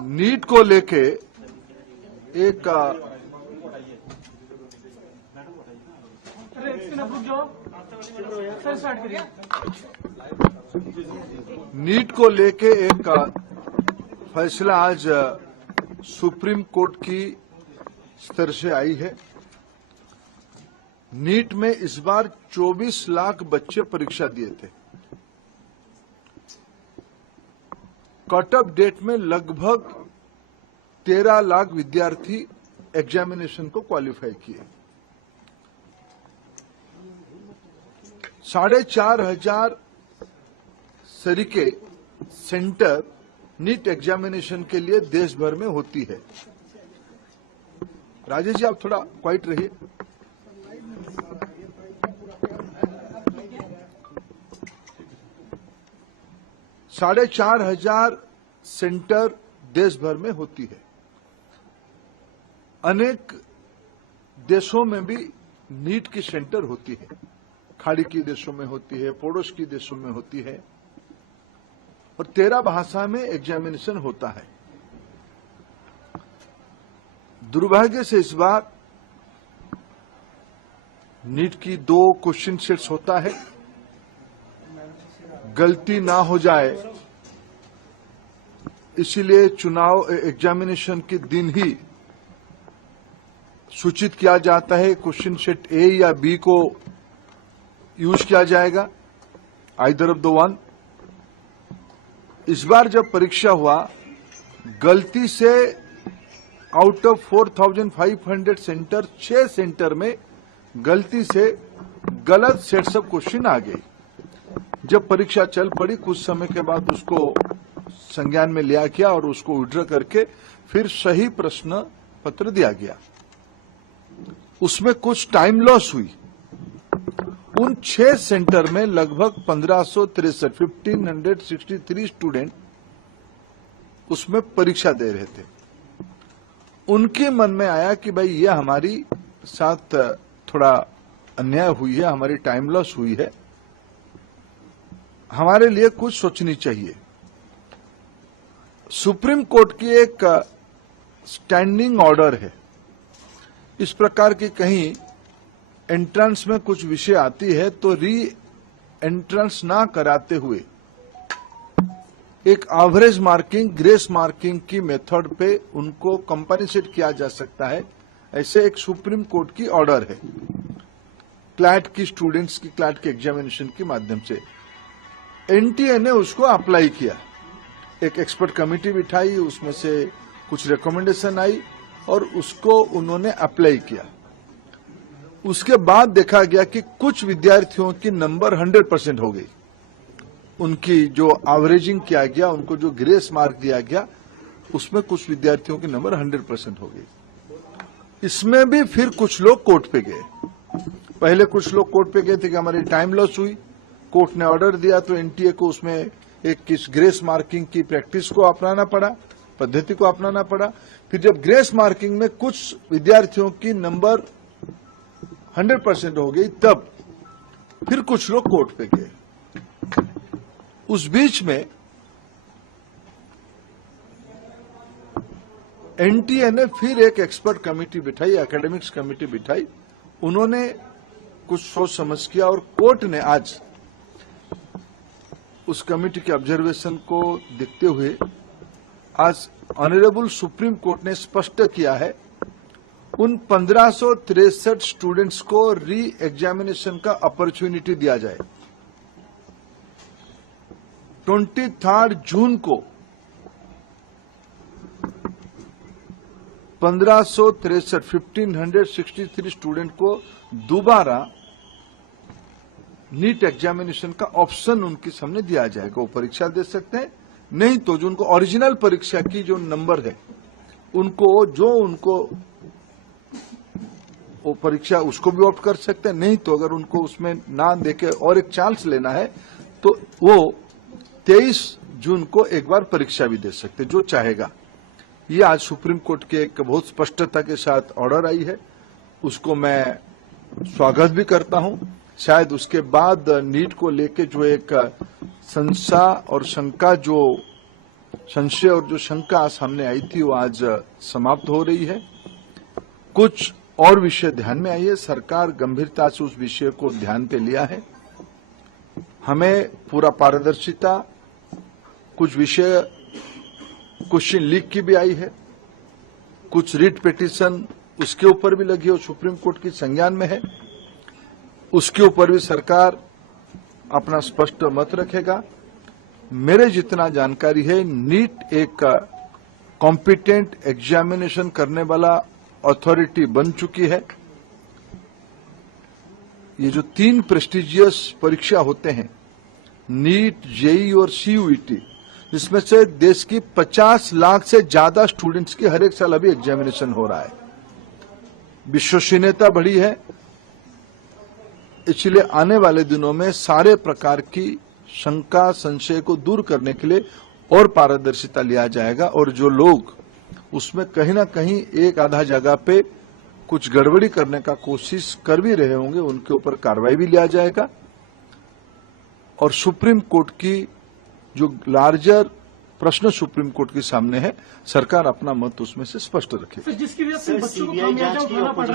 NEET को लेके एक फैसला आज सुप्रीम कोर्ट की स्तर से आई है। नीट में इस बार 24 लाख बच्चे परीक्षा दिए थे। कट ऑफ डेट में लगभग 13 लाख विद्यार्थी एग्जामिनेशन को क्वालिफाई किए। 4,500 सरीके सेंटर नीट एग्जामिनेशन के लिए देश भर में होती है। राजेश जी, आप थोड़ा क्वाइट रहिए। साढ़े 4,500 सेंटर देश भर में होती है। अनेक देशों में भी नीट की सेंटर होती है। खाड़ी के देशों में होती है, पड़ोस के देशों में होती है और 13 भाषा में एग्जामिनेशन होता है। दुर्भाग्य से इस बार नीट की 2 क्वेश्चन सेट्स होता है। गलती ना हो जाए इसीलिए चुनाव एग्जामिनेशन के दिन ही सूचित किया जाता है। क्वेश्चन सेट ए या बी को यूज किया जाएगा, आइदर ऑफ द वन। इस बार जब परीक्षा हुआ, गलती से आउट ऑफ 4,500 सेंटर 6 सेंटर में गलती से गलत सेट्स ऑफ क्वेश्चन आ गई। जब परीक्षा चल पड़ी, कुछ समय के बाद उसको संज्ञान में लिया गया और उसको विड्रॉ करके फिर सही प्रश्न पत्र दिया गया। उसमें कुछ टाइम लॉस हुई। उन 6 सेंटर में लगभग 1563 स्टूडेंट उसमें परीक्षा दे रहे थे। उनके मन में आया कि भाई ये हमारी साथ थोड़ा अन्याय हुई है, हमारी टाइम लॉस हुई है, हमारे लिए कुछ सोचनी चाहिए। सुप्रीम कोर्ट की एक स्टैंडिंग ऑर्डर है। इस प्रकार की कहीं एंट्रेंस में कुछ विषय आती है तो री एंट्रेंस ना कराते हुए एक एवरेज मार्किंग, ग्रेस मार्किंग की मेथड पे उनको कंपनसेट किया जा सकता है। ऐसे एक सुप्रीम कोर्ट की ऑर्डर है क्लैट की स्टूडेंट्स की, क्लैट के एग्जामिनेशन के माध्यम से। एनटीए ने उसको अप्लाई किया। एक एक्सपर्ट कमेटी बिठाई, उसमें से कुछ रिकमेंडेशन आई और उसको उन्होंने अप्लाई किया। उसके बाद देखा गया कि कुछ विद्यार्थियों की नंबर 100% हो गई। उनकी जो एवरेजिंग किया गया, उनको जो ग्रेस मार्क दिया गया, उसमें कुछ विद्यार्थियों की नंबर 100% हो गई। इसमें भी फिर कुछ लोग कोर्ट पे गए। पहले कुछ लोग कोर्ट पे गए थे कि हमारी टाइम लॉस हुई। कोर्ट ने ऑर्डर दिया तो एनटीए को उसमें एक किस ग्रेस मार्किंग की प्रैक्टिस को अपनाना पड़ा, पद्धति को अपनाना पड़ा। फिर जब ग्रेस मार्किंग में कुछ विद्यार्थियों की नंबर 100% हो गई, तब फिर कुछ लोग कोर्ट पे गए। उस बीच में एनटीए ने फिर एक एक्सपर्ट कमेटी बिठाई, एकेडमिक्स कमेटी बिठाई। उन्होंने कुछ सोच समझ किया और कोर्ट ने आज उस कमेटी के ऑब्जर्वेशन को देखते हुए आज ऑनरेबल सुप्रीम कोर्ट ने स्पष्ट किया है उन 1563 स्टूडेंट्स को री एग्जामिनेशन का अपॉर्चुनिटी दिया जाए। 23 जून को 1563 स्टूडेंट को दोबारा नीट एग्जामिनेशन का ऑप्शन उनके सामने दिया जाएगा। वो परीक्षा दे सकते हैं, नहीं तो जो उनको ओरिजिनल परीक्षा की जो नंबर है उनको वो परीक्षा उसको भी ऑप्ट कर सकते हैं। नहीं तो अगर उनको उसमें ना देके और एक चांस लेना है तो वो 23 जून को एक बार परीक्षा भी दे सकते, जो चाहेगा। ये आज सुप्रीम कोर्ट के एक बहुत स्पष्टता के साथ ऑर्डर आई है, उसको मैं स्वागत भी करता हूं। शायद उसके बाद नीट को लेके जो एक संशय और शंका जो संशय और जो शंका सामने आई थी वो आज समाप्त हो रही है। कुछ और विषय ध्यान में आई है, सरकार गंभीरता से उस विषय को ध्यान पे लिया है। हमें पूरा पारदर्शिता, कुछ विषय क्वेश्चन लीक की भी आई है, कुछ रिट पिटीशन उसके ऊपर भी लगी और सुप्रीम कोर्ट की संज्ञान में है, उसके ऊपर भी सरकार अपना स्पष्ट मत रखेगा। मेरे जितना जानकारी है, नीट एक कॉम्पिटेंट एग्जामिनेशन करने वाला अथॉरिटी बन चुकी है। ये जो 3 प्रेस्टिजियस परीक्षा होते हैं, नीट, जेईई और सीयूईटी, इसमें से देश की 50 लाख से ज्यादा स्टूडेंट्स की हर एक साल अभी एग्जामिनेशन हो रहा है। विश्वसनीयता बढ़ी है, इसलिए आने वाले दिनों में सारे प्रकार की शंका संशय को दूर करने के लिए और पारदर्शिता लिया जाएगा और जो लोग उसमें कहीं ना कहीं एक आधा जगह पे कुछ गड़बड़ी करने का कोशिश कर भी रहे होंगे, उनके ऊपर कार्रवाई भी लिया जाएगा। और सुप्रीम कोर्ट की जो लार्जर प्रश्न सुप्रीम कोर्ट के सामने है, सरकार अपना मत उसमें से स्पष्ट रखेगी। जिसकी वजह से बच्चों को खामियाजा उठाना पड़ रहा है।